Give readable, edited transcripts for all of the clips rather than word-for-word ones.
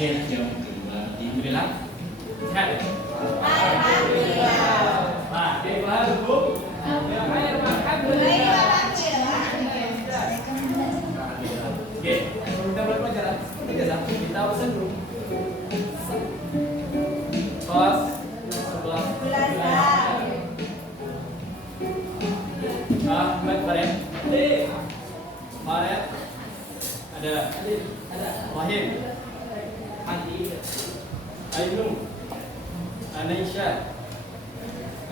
target yang kedua. Alhamdulillah. Sehat ya? Alhamdulillah. Nah, kayak bahan bu. Oke, kita buat pelajaran. Kita urusan dulu. Kos 11. Ahmad Farid. Farid. Ada Wahid. Ainun. Anaisha.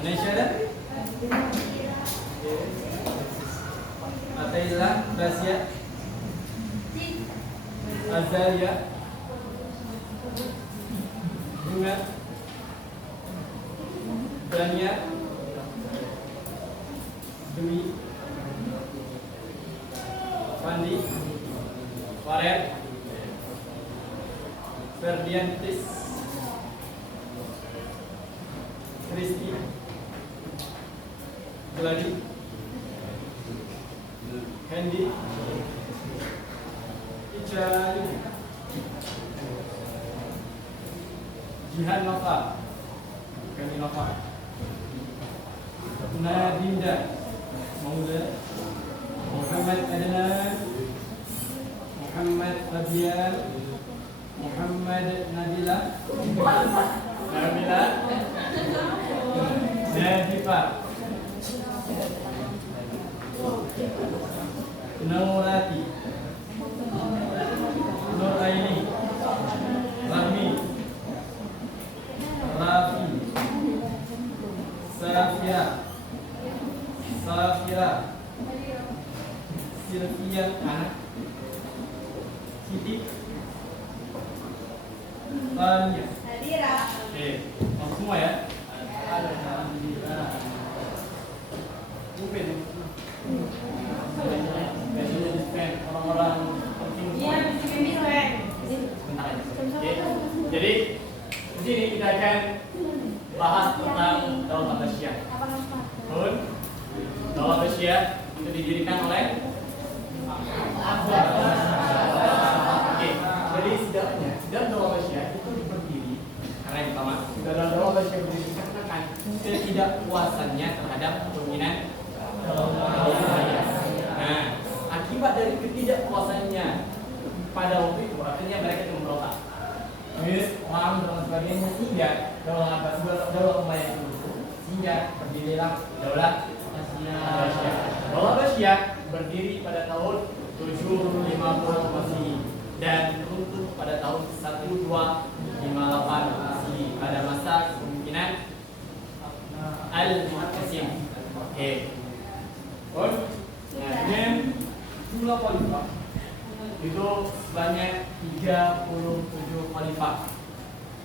Anaisha ada? Atailah, Rasia. Azalia. Bunga. Dania. Dwi. Fandi. Farid. Ferdiantis. Kristi. Gladi. Hendy. Ijali. Jihan Nova. Kami Nova. Nadinda. Maula. Muhammad Adnan. Muhammad Rabian. Muhammad Nabila. Nabila. Nadifa. Nurati. Nuraini. Rahmi. Rafi. Safia. Safira. Sylvia anak. Siti. Tanya. Nadira. Langsung semua ya. Alhamdulillah. Mungkin biasanya dispen orang-orang penting. Iya, bisa kan? Bentar aja. Oke. Jadi di sini kita akan bahas tentang Daulah Abbasiyah. Pun Daulah Abbasiyah itu didirikan oleh Oke. Jadi sejarahnya, sejarah Daulah Abbasiyah itu berdiri karena yang pertama, sejarah Daulah Abbasiyah berdiri karena ketidakpuasannya terhadap kepemimpinan Nah, akibat dari ketidakpuasannya pada waktu itu, akhirnya mereka itu memberontak. Orang dan sebagainya sehingga Daulah Abbasiyah, Daulah Umayyah itu sehingga berdirilah Daulah Abbasiyah. Daulah Abbasiyah berdiri pada tahun 750 Masehi dan runtuh pada tahun 1258 Masehi pada masa kepemimpinan Al-Mu'tasim. Oke. Dengan jumlah khalifah itu sebanyak 37 khalifah.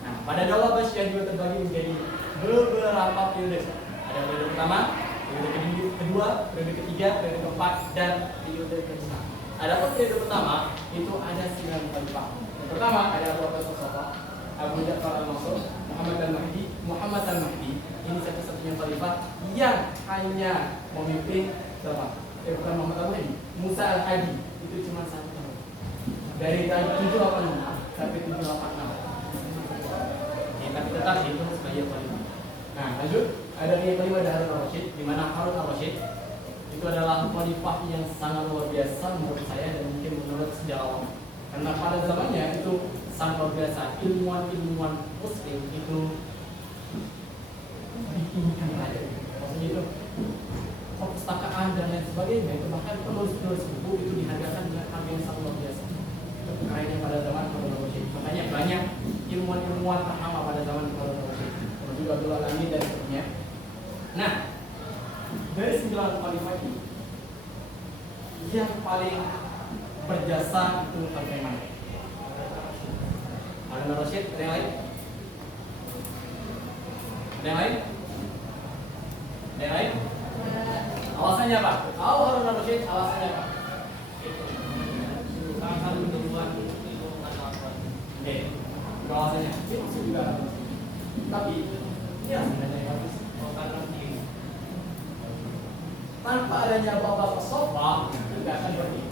Nah, pada Daulah Abbasiyah juga terbagi menjadi beberapa periode. Ada periode pertama, periode kedua, periode ketiga, periode keempat, dan periode kelima. Adapun periode pertama itu ada 9 khalifah. Yang pertama ada Abu Bakar As-Siddiq, Abu Ja'far Al-Mansur, Muhammad Al-Mahdi. Muhammad Al-Mahdi ini satu-satunya khalifah yang hanya memimpin bukan Muhammad Al-Mahdi, Musa Al-Hadi itu cuma 1 tahun. Dari tahun 786 sampai 786. Tapi tetap itu sebagai khalifah. Nah, lanjut ada yang kelima ada Harun Al-Rasyid, di mana Harun Al-Rasyid itu adalah khalifah yang sangat luar biasa menurut saya dan mungkin menurut sejarawan. Karena pada zamannya itu sangat luar biasa, ilmuwan-ilmuwan Muslim itu ditinggikan saja. Maksudnya itu perpustakaan dan lain sebagainya itu bahkan penulis-penulis buku itu dihargakan dengan harga yang sangat luar biasa. Itu kerennya pada zaman Harun Al-Rasyid. Makanya banyak ilmuwan-ilmuwan ternama pada zaman Harun Al-Rasyid. Juga Abdul Alamin dan sebagainya. Nah, dari 9 khalifah ini yang paling berjasa itu khalifah yang mana? Harun Al-Rasyid, ada yang lain? Ada yang lain? Ada yang lain? Alasannya apa? Kalau Harun Al-Rasyid, alasannya apa? Oke, alasannya itu juga. Tapi ya sebenarnya yang habis tanpa adanya Abu Bakar As-Siddiq itu tidak akan berdiri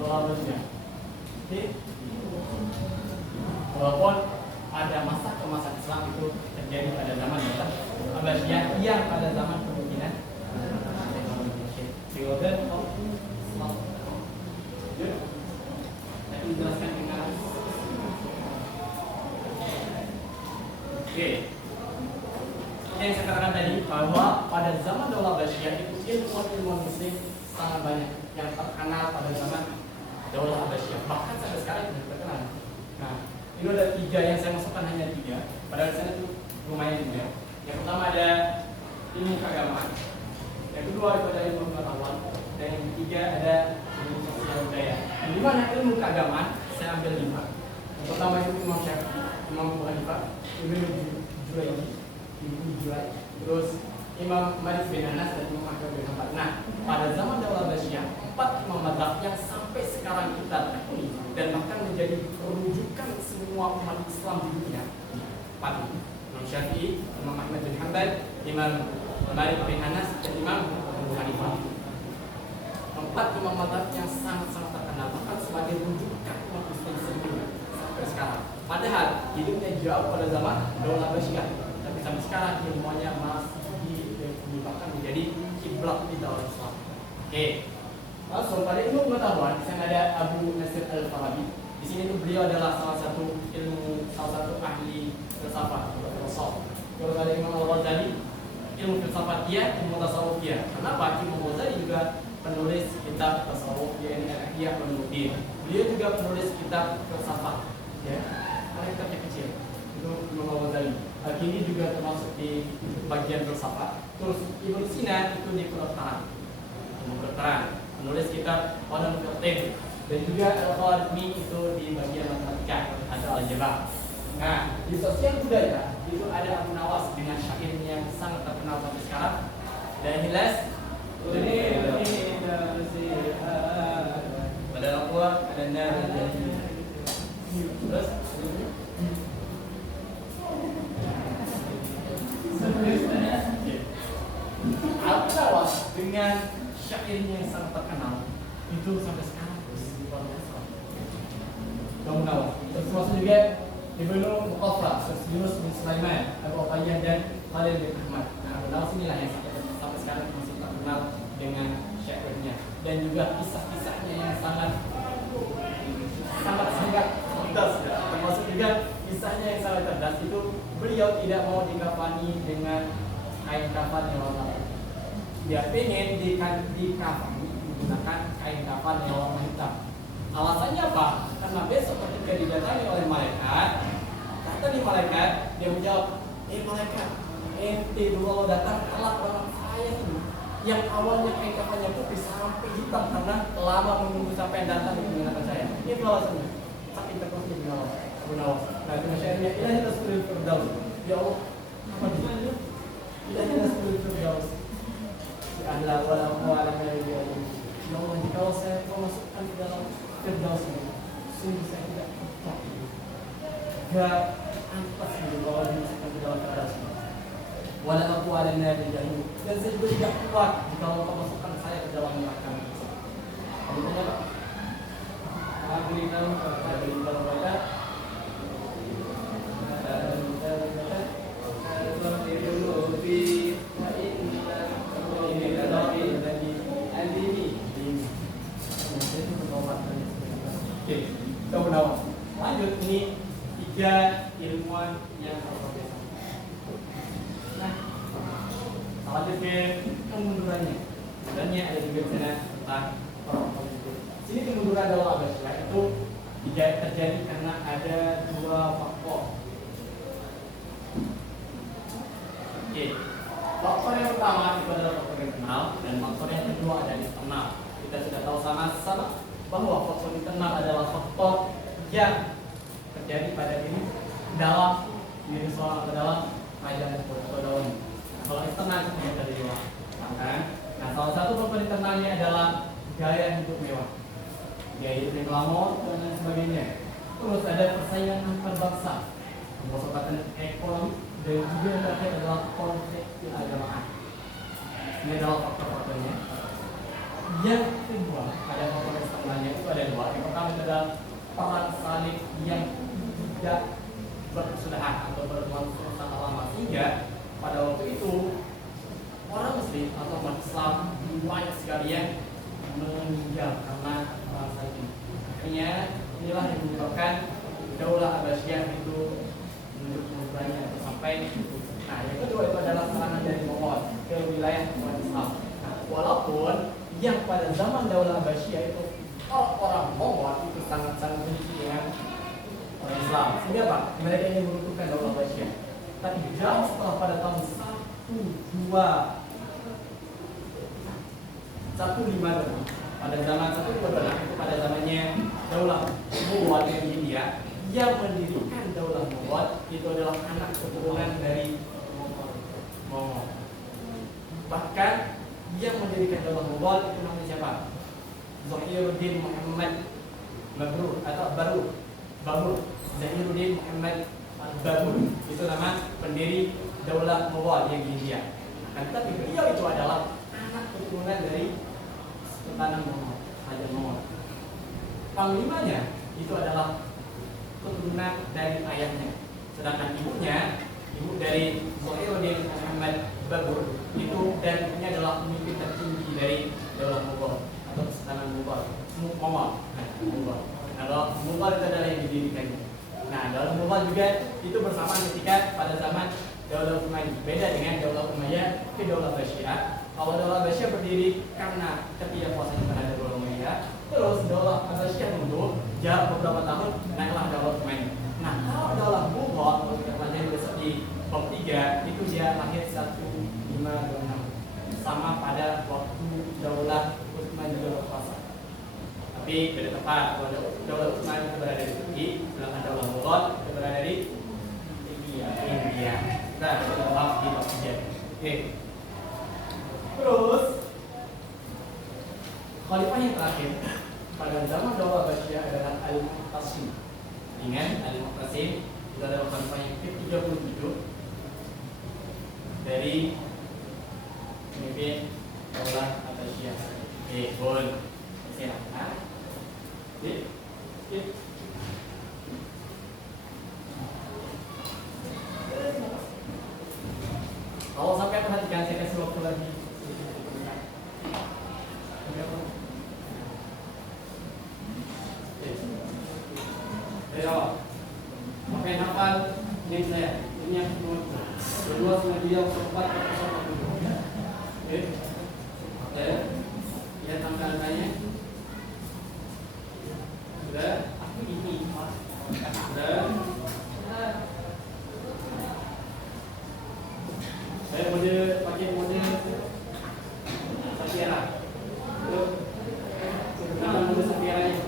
Daulah Abbasiyah. Oke. Walaupun ada masa kemasan Islam itu terjadi pada zaman Abbasiyah yang pada zaman kemungkinan periode Islam. Saya menjelaskan dengan oke. Yang saya katakan tadi bahwa pada zaman Daulah Abbasiyah itu ilmuwan muslim sangat banyak yang terkenal pada zaman Daulah Abbasiyah, bahkan sampai sekarang tidak terkenal. Nah, ini ada 3 yang saya masukkan, hanya 3. Padahal sana itu lumayan juga. Yang pertama ada ilmu keagamaan, yang kedua itu ada ilmu pengetahuan, dan yang ketiga ada ilmu sosial budaya. Di mana ilmu keagamaan saya ambil 5. Yang pertama itu Imam Syafi'i, Imam Abu Hanifah, Ibnu Jurayj, terus Imam Malik bin Anas dan Imam Ahmad bin Hanbal. Nah, pada zaman Daulah Abbasiyah 4 imam mazhab yang sampai sekarang kita tekuni dan bahkan menjadi rujukan semua umat Islam di dunia. 4 Imam Syafi'i, Imam Ahmad bin Hanbal, Imam Malik bin Anas dan Imam Abu Hanifah. 4 imam mazhab yang sangat-sangat terkenal bahkan sebagai rujukan umat Islam sedunia sampai sekarang. Padahal hidupnya jauh pada zaman Daulah Abbasiyah, tapi sampai sekarang ilmuannya masih bahkan menjadi kiblat di dalam Islam. Oke. Langsung pada ilmu pengetahuan, di sana ada Abu Nasir Al-Farabi. Di sini tuh beliau adalah salah satu ahli filsafat, filosof. Kalau ada Imam Al-Ghazali, ilmu filsafat dia, ilmu tasawuf dia. Kenapa? Imam Al-Ghazali juga penulis kitab tasawuf, dia Ulumuddin. Beliau juga penulis kitab filsafat. Ya, karena kitabnya kecil. Itu Imam Al-Ghazali. Al-Kindi juga termasuk di bagian filsafat. Terus Ibnu Sina itu di kedokteran, menulis kitab Ulumul Fiqh, dan juga Al-Khawarizmi itu di bagian matematika atau aljabar. Nah, di sosial budaya itu ada Abu Nawas dengan syairnya yang sangat terkenal sampai sekarang. Dan jelas pada Al-Qur'an ada nada. Terus Abu Nawas dengan syairnya yang sangat terkenal itu sampai sekarang luar biasa. Abu Nawas termasuk juga Ibnu Muqaffa, Yunus bin Sulaiman, Abu Qayyah dan Khalil bin Ahmad. Nah, Abu Nawas inilah yang sampai sekarang masih terkenal dengan syairnya dan juga kisah-kisahnya yang sangat cerdas, termasuk juga kisahnya yang sangat cerdas itu beliau tidak mau dikafani dengan kain kafan yang warna putih. Dia pengen dikafani menggunakan kain kafan yang warna hitam. Alasannya apa? Karena besok ketika didatangi oleh malaikat, kata di malaikat, dia menjawab, malaikat, ente dulu datang telat banget saya ini. Yang awalnya kain kafannya putih sampai hitam karena lama menunggu sampai datang menggunakan saya. Ini alasannya. Saking terpaksa di Abu Nawas. Nah, itu syairnya ilahi tasbihul firdaus. Ya Allah, apa dia? Ilahi tasbihul firdaus. Ya Allah, wala qawala min al-jahil. Ya Allah, jika saya masukkan ke dalam firdaus ini, sungguh saya tidak tetap. Gak antas bahwa dimasukkan ke dalam firdaus ini. Wala qawala min al-jahil. Dan saya juga tidak kuat jika Allah masukkan saya ke dalam neraka. Kamu tanya Pak? Beritahu baca. Lanjut, ini 3 ilmuwan yang berbeda. Nah, lanjut ke kemundurannya. Sebenarnya ada juga di sana tentang orang-orang itu. Sini kemunduran Daulah Abbasiyah itu terjadi karena ada 2 faktor. Oke. Faktor yang pertama itu adalah faktor internal dan faktor yang kedua adalah eksternal. Kita sudah tahu sama-sama bahwa faktor internal adalah faktor yang terjadi pada diri seorang atau dalam kerajaan atau daun. Nah, kalau eksternal itu terjadi dari luar. Nah, salah satu faktor internalnya adalah gaya hidup mewah, gaya hidup yang glamor dan lain sebagainya. Terus ada persaingan antar bangsa, kemusokan ekonomi, dan juga yang terakhir adalah konflik keagamaan. Ini adalah faktor-faktornya. Yang kedua, ada faktor eksternalnya itu ada 2. Yang pertama adalah perang salib yang tidak berkesudahan atau berlangsung sangat lama, sehingga pada waktu itu orang Muslim atau umat Islam banyak sekali yang meninggal karena rasa ini. Akhirnya inilah yang menyebabkan Daulah Abbasiyah itu menunjuk mulanya sampai. Nah, yang kedua itu adalah serangan dari Mongol ke wilayah umat Islam. Nah, walaupun yang pada zaman Daulah Abbasiyah itu orang Mongol itu sangat-sangat benci dengan orang Islam, sehingga Pak, mereka ingin meruntuhkan Daulah Abbasiyah. Tapi jauh setelah pada tahun 152 pada zaman 152 itu pada zamannya Daulah Mongol di India, yang mendirikan Daulah Mongol itu adalah anak keturunan dari Mongol. Bahkan yang mendirikan Daulah Mongol itu namanya siapa? Zahiruddin Muhammad Babur. Zahiruddin Muhammad Babur itu nama pendiri Daulah Mongol yang di India. Tetapi beliau itu adalah anak keturunan dari Sultan Mongol, Raja Mongol. Panglimanya itu adalah keturunan dari ayahnya, sedangkan ibu dari Zahiruddin Muhammad Babur itu dan ibunya adalah pemimpin tertinggi dari Daulah Mongol atau Sultan Mongol. Kalau Mongol itu adalah yang didirikannya. Nah, Daulah Mongol juga itu bersamaan ketika pada zaman Daulah Umayyah. Beda dengan Daulah Umayyah ke Daulah Abbasiyah. Kalau Daulah Abbasiyah berdiri karena ketidakpuasan terhadap Daulah Umayyah, terus Daulah Abbasiyah mundur, jarak beberapa tahun naiklah Daulah Umayyah. Nah, kalau Daulah Mongol, kalau kita pelajari besok di bab 3, itu dia lahir 1526, sama pada waktu Daulah Utsman juga berkuasa. Tapi beda tempat. Kalau Daulah Utsman itu berada di Turki, sedangkan Daulah Mongol itu berada di India. Nah, kita bahas di bab 3. Oke. Terus khalifah yang terakhir pada zaman Daulah Abbasiyah adalah Al-Mu'tasim. Ingat, Al-Mu'tasim itu adalah khalifah yang ke-37 dari pemimpin Daulah Abbasiyah. Oke, bon. Silakan. Kalau sampai perhatikan, saya kasih waktu lagi. Dari awal. Pakai hafal ini saya. Ini yang kedua sudah dia sempat oke. Oke. Lihat angka-angkanya. Sudah. Sudah. Saya pakai mode Safira. Nama mode Safira ini.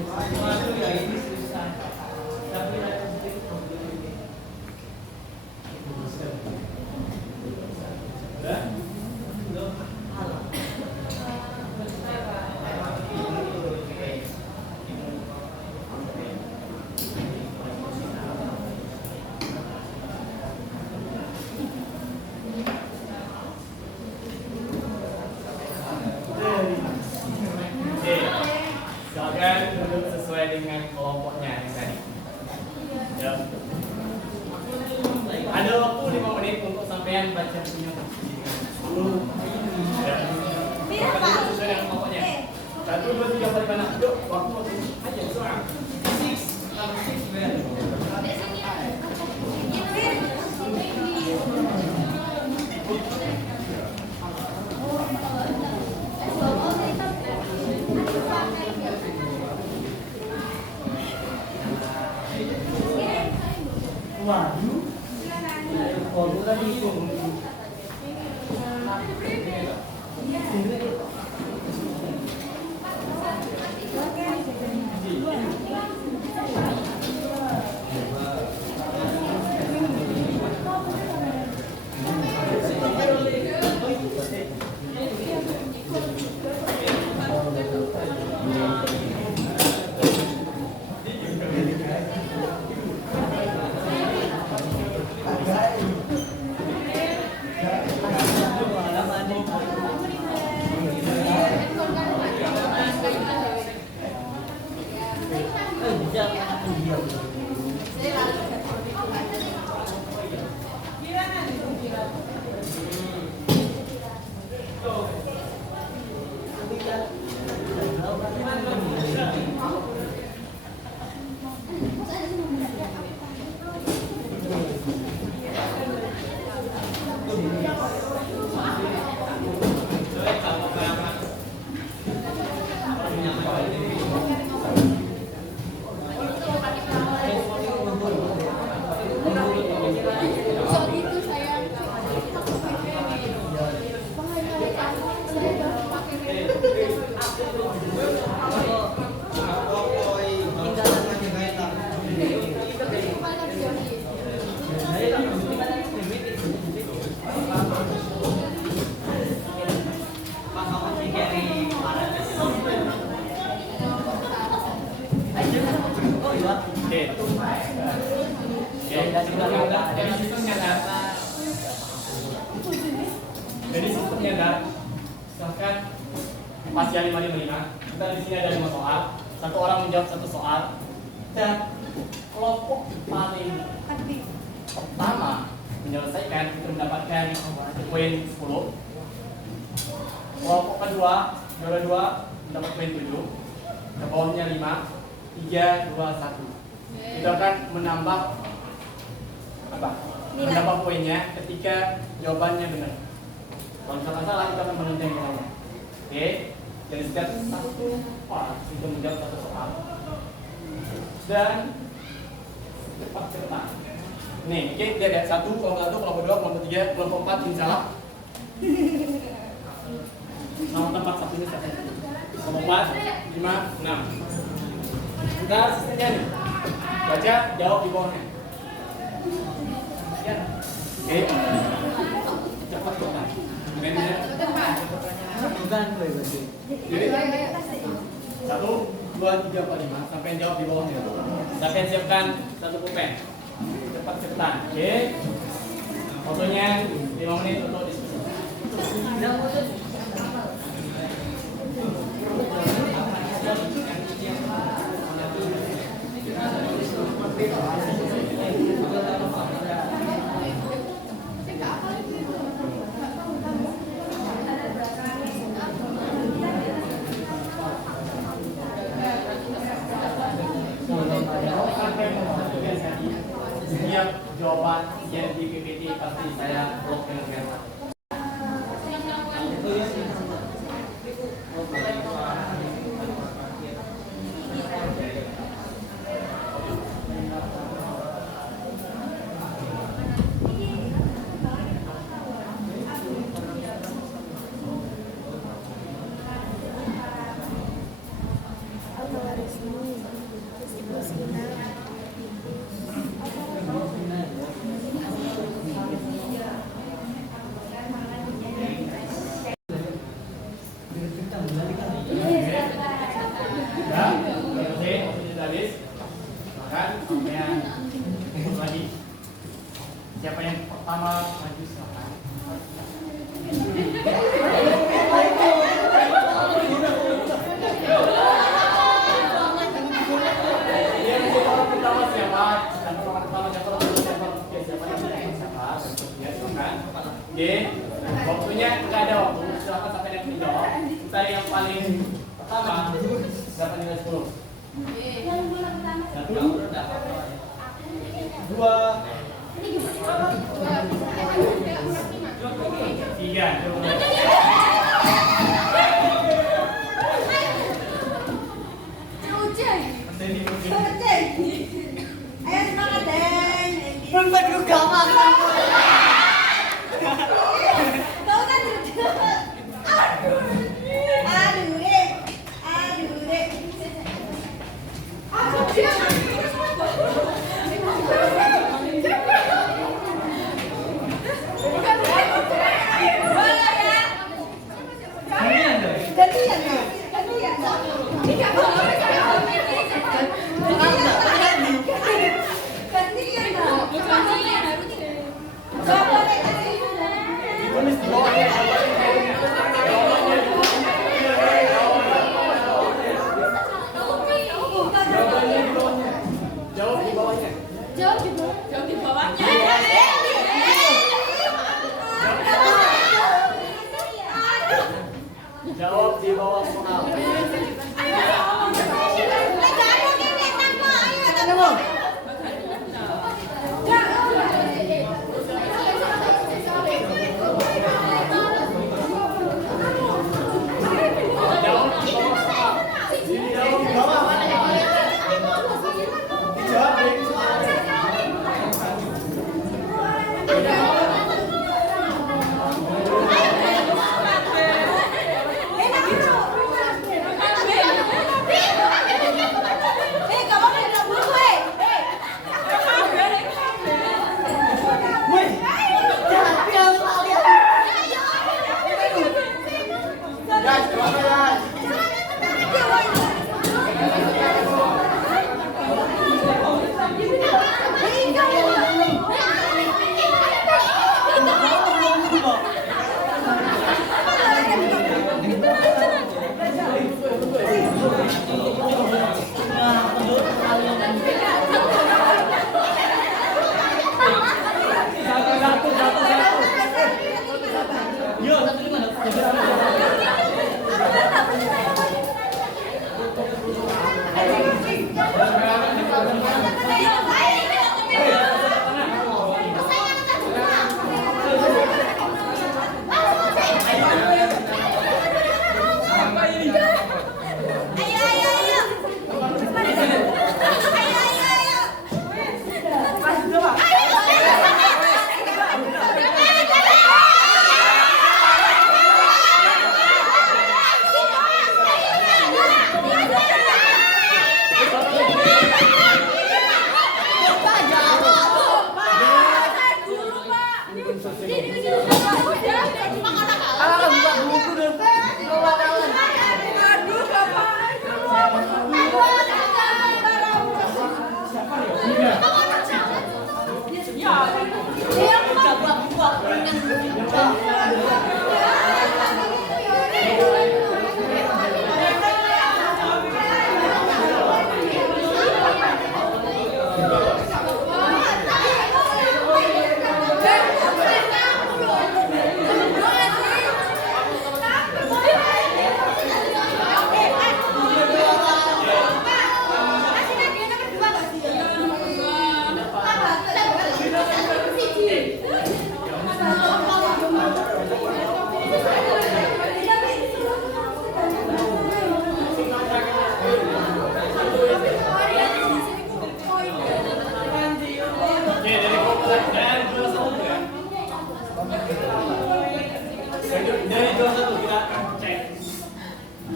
Oke. Jadi sistemnya kan. Jadi sistemnya kan. Misalkan pasti 555. Kita di sini ada 5 soal. Satu orang menjawab satu soal. Dan kelompok paling pertama menyelesaikan itu mendapatkan poin 10. Kelompok kedua, juara 2 mendapat poin 7. Ke bawahnya 5, 3, 2, 1. Itu akan menambah apa? Menambah poinnya ketika jawabannya benar. Kalau misalkan salah, kita akan menunjukkan jawabannya. Oke, jadi setiap satu orang itu menjawab satu soal. Dan cepat. Nih, oke, lihat ya. 1, kelompok 1, kelompok 2, kelompok 3, kelompok 4 ini salah. Nomor tempat satu ini salah. Kelompok 4, 5, 6. Kita sistemnya nih. Baca, jawab di bawahnya. Ya. Oke. Cepat. Mainnya. Bukan, berarti. 1, 2, 3, 4, 5. Sampai yang jawab di bawahnya. Sampai siapkan satu pulpen. Cepat-cepatan. Oke. Waktunya 5 menit untuk diskusi. Setiap jawaban yang di PPT pasti saya blok dengan merah. Siapa yang pertama maju silakan. Yang orang pertama siapa? Yang orang pertama siapa? Siapa yang siapa? Silakan. Oke. Waktunya nggak ada waktu. Silakan sampai yang menjawab. Kita yang paling pertama dapat nilai 10. 1, 2, 3. Ayo semangat Den. Perempuan juga makan. Tahu kan duduk. Aduh dek. Tulis di bawahnya. Jawab di bawahnya. Jawab di bawah soal.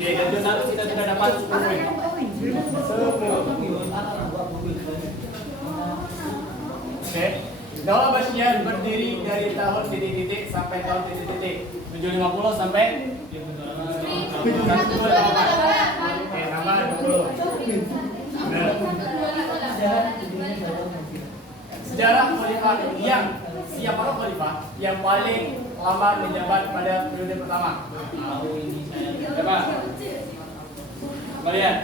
Oke, dan jam 1 kita sudah dapat 10 poin. 10. Oke. Daulah Abbasiyah berdiri dari tahun titik-titik sampai tahun titik-titik. 750 sampai 728. Oke, tambah 20. Benar. Sejarah khalifah yang siapa khalifah yang paling lama menjabat pada periode pertama? Siapa? Kalian?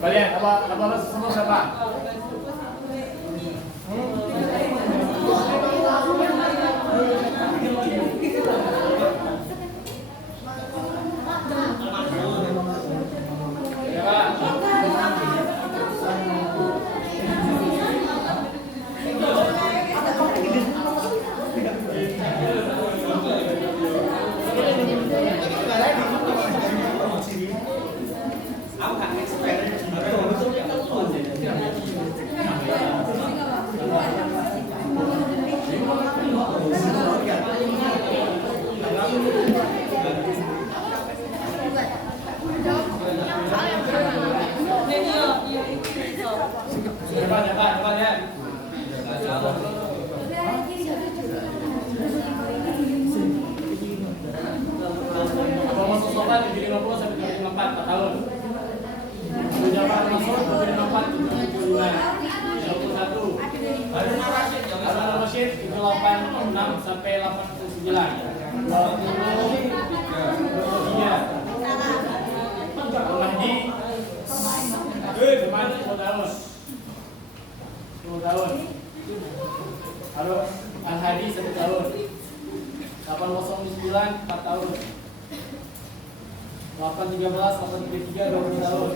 Kalian apa semua siapa? Cepat ya. Kalau masuk sobat dari 50 sampai 54 4 tahun. Jawaban masuk dari 54 75 21. Harun Rashid itu 86 sampai 89. 23. Al-Mahdi cuma 10 tahun. 10 tahun. Lalu Al-Hadi 1 tahun. 809 4 tahun. 813 833 20 tahun.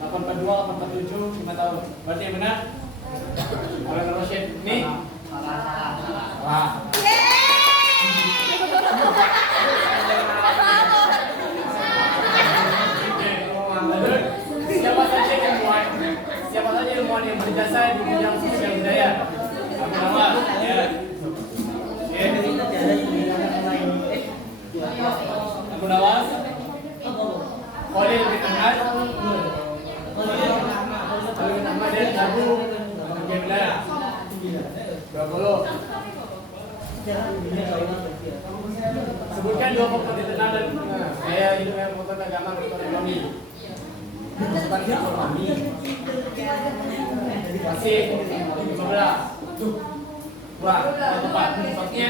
842 847 5 tahun. Berarti yang benar Harun Rashid. Ini salah. Siapa saja ilmuwan yang berjasa di bidang sosial budaya? Abu Nawas. Abu Nawas. Khalil bin Ahmad. Khalil bin Ahmad dan Abu Jablan. 20. Sebutkan 2 pokok ditenang dan gaya hidup yang menurut agama dan ekonomi. Masih 15. Kurang, tepat. Maksudnya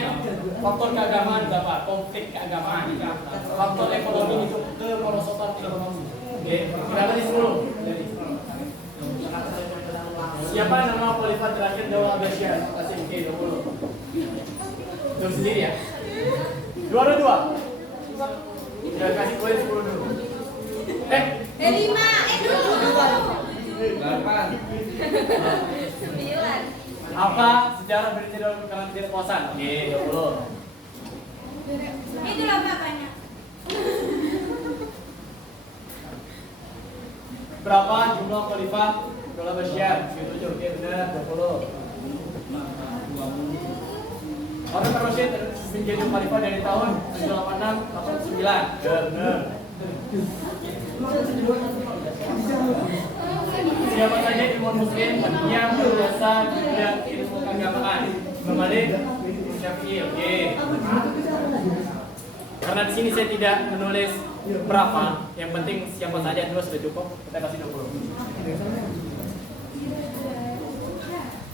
faktor keagamaan berapa? Konflik keagamaan. Faktor ekonomi itu kemerosotan ekonomi. Oke, berapa di 10? Siapa nama khalifah terakhir Daulah Abbasiyah? Kasih oke 20. Jawab sendiri ya. Juara 2. Sudah kasih poin 10 dulu. 5. Apa sejarah berita dalam kalangan tidak puasan? Oke, 20. Itu lama banyak. Berapa jumlah khalifah Daulah Abbasiyah? 7. Oke, benar 20. Harun Rashid menjadi khalifah dari tahun 786 89. Benar. Siapa saja ilmuwan muslim yang berjasa di bidang ilmu keagamaan? Imam Malik, Syafi'i. Oke. Karena di sini saya tidak menulis berapa, yang penting siapa saja dulu sudah cukup. Kita kasih 20.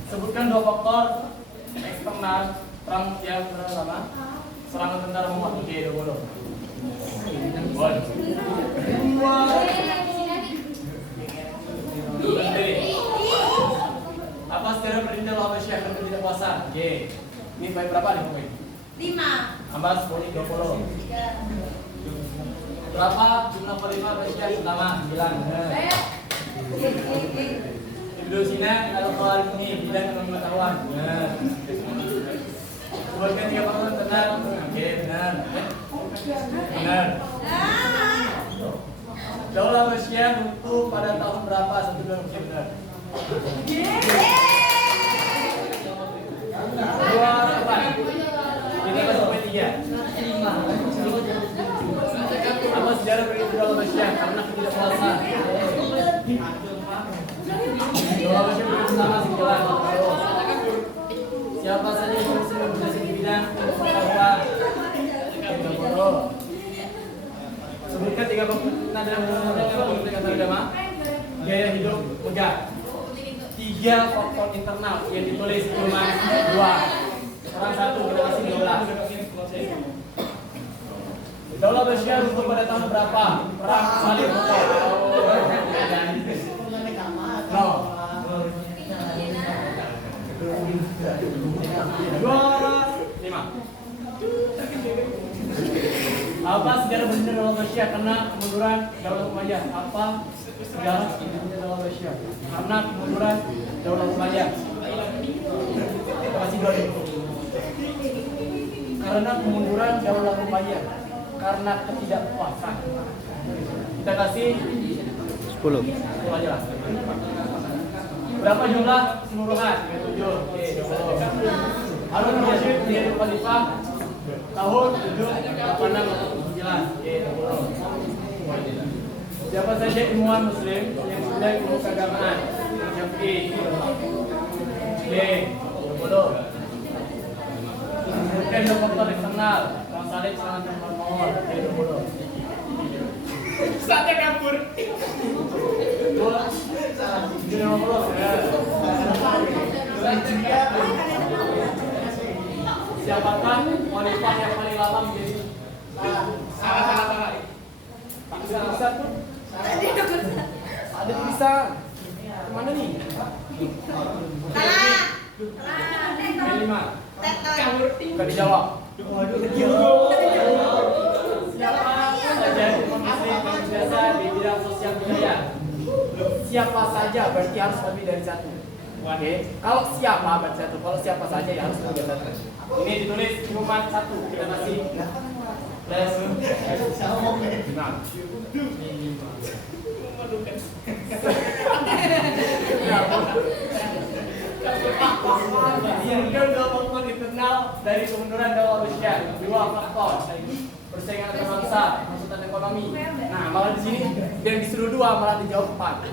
Sebutkan 2 faktor eksternal perang yang pertama, serangan tentara Muhammad. Oke, 20. Apa sejarah berdirinya Daulah Abbasiyah karena tidak puasa? Oke. Ini poin berapa nih poin? 5. Tambah 10 20. Berapa jumlah khalifah Abbasiyah pertama? 9. Ibnu Sina Al-Khalid ini bidang ilmu pengetahuan. Benar. Sebutkan 3 faktor tentang. Oke, benar. Benar. Daulah Abbasiyah runtuh pada tahun berapa? 1 2 3 benar. 2 4. selesai. Doa bersyukur bersama sejalan. Siapa saja yang berhasil di bidang apa? Sebutkan 3 nada agama. Gaya hidup megah. 3 faktor internal yang ditulis cuma 2. Orang 1 kita kasih 12. Daulah Basyar untuk pada tahun berapa? Perang Salib. No. 5. Apa sejarah benar Daulah Basyar karena kemunduran Daulah Umayyah? Apa sejarah benar Daulah Basyar karena kemunduran Daulah Umayyah? Kita kasih 2 deh. Karena kemunduran Daulah Umayyah, karena ketidakpuasan. Kita kasih 10 aja lah. Berapa jumlah keseluruhan? 37. Oke, 20. Harun Rasyid menjadi khalifah tahun 786. Oke, 20. Siapa saja ilmuwan muslim yang sudah ilmu keagamaan? Syafi'i. Oke, 20. Kemudian faktor eksternal, Bang Saleh sangat termohon. Oke, 20. Saatnya kabur. 50. Siapakah wanita yang paling lama menjadi salah. Tak bisa tuh. Ada tulisan. Mana nih? Salah. 5. Gak dijawab. Siapa saja yang berjasa di bidang sosial budaya? Siapa saja berarti harus lebih dari 1. Oke. Kalau siapa berarti 1. Kalau siapa saja ya harus lebih dari 1. Ini ditulis cuma 1. Kita kasih plus. Nah. Yang kedua faktor internal dari kemunduran Daulah Basyar. 2 faktor. Persaingan antar bangsa, hasutan ekonomi. Nah, malah di sini yang disuruh 2 malah dijawab 4.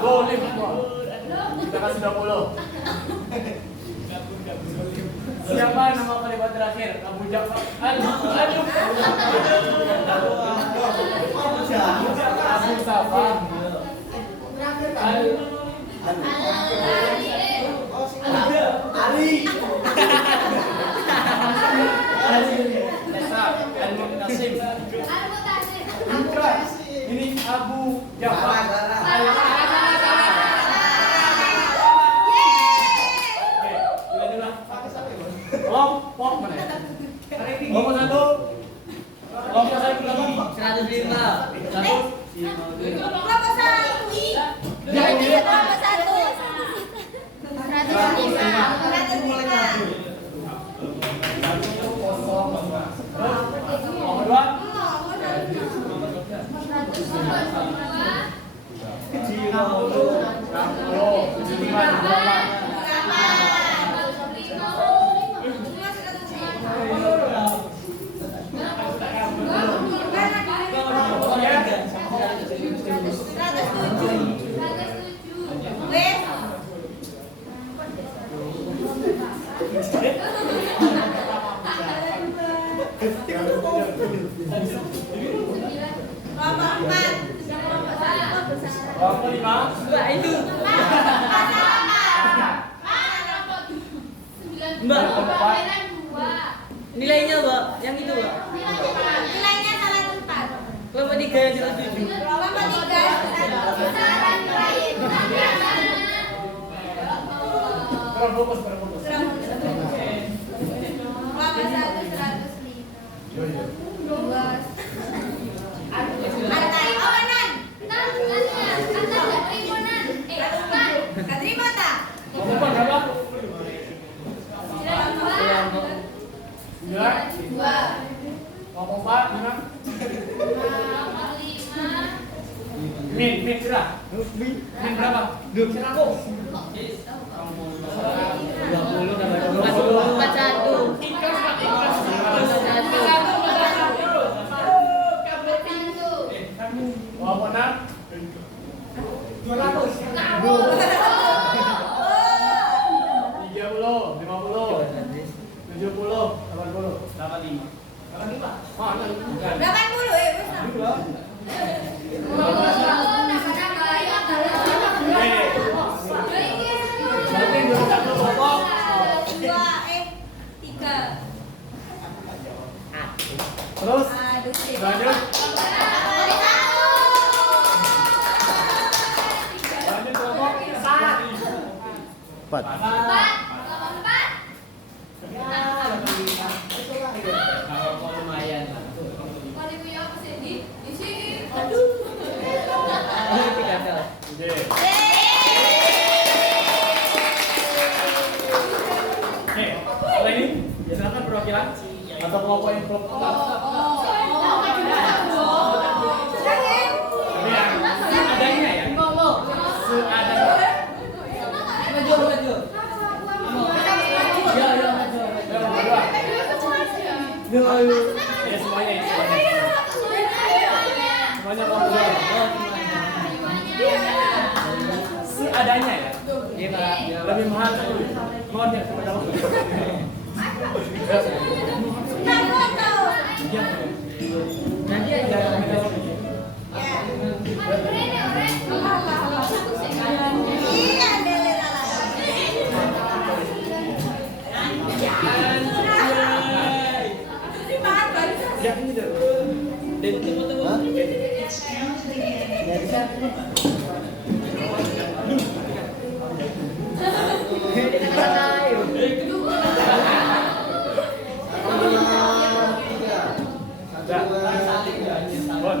Boleh semua. Kita kasih 20. Siapa nama khalifah terakhir? Abu Ja'far. Aduh. Abu Safar. Ali. Al-Muqtasim. Ini Abu Ja'far. Kelompok mana ya? Kelompok 1. Kelompok 1 berapa? 105. 105. Kelompok 1. Yang ini Kelompok 1. Mbak, nilainya Mbak, yang itu Mbak. Nilainya salah tempat. Kelompok 3 yang 107. Kelompok 3. Berfokus. Kelompok 1 105. Antai Onan. Katrima tak? Kelompok berapa? 9. 2. Kelompok 4 gimana? Min berapa? Min berapa? 20 tambah 20. 41. Ikhlas Pak, ikhlas. 41. Wow, 85. 85. Oh, bukan. 80 ya, wes. Berarti yang 21 kelompok. 3. Terus Aduh, lanjut. Lanjut kelompok 4. Lumayan lah. Aduh. Ini 3 bel. Oke. Oke, setelah ini silakan perwakilan atau kelompok yang kelompok seadanya ya. Seadanya. Maju, maju. Ya, ya, maju. Yang kedua. Ayo. Ya semuanya. Semuanya kelompok dua. Seadanya ya. Iya, Pak. Lebih mahal tuh. Mohon ya kepada Allah. Nanti aja. Ya ini deh. Dan tunggu. Hah? Bon.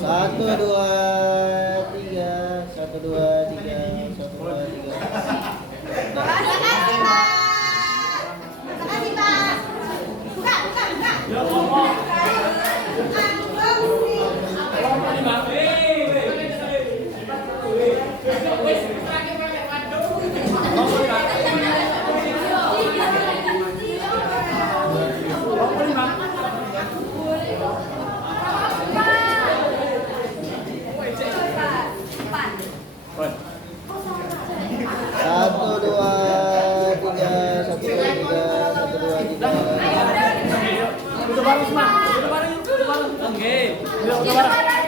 Satu dua tiga, satu dua tiga, satu dua tiga. Ya kelompok. Kelompok 5. Kelompok 5. Bon. Satu dua tiga, satu dua tiga, satu dua tiga. Udah bareng semua. Udah bareng yuk. Udah bareng. Oke. Udah bareng.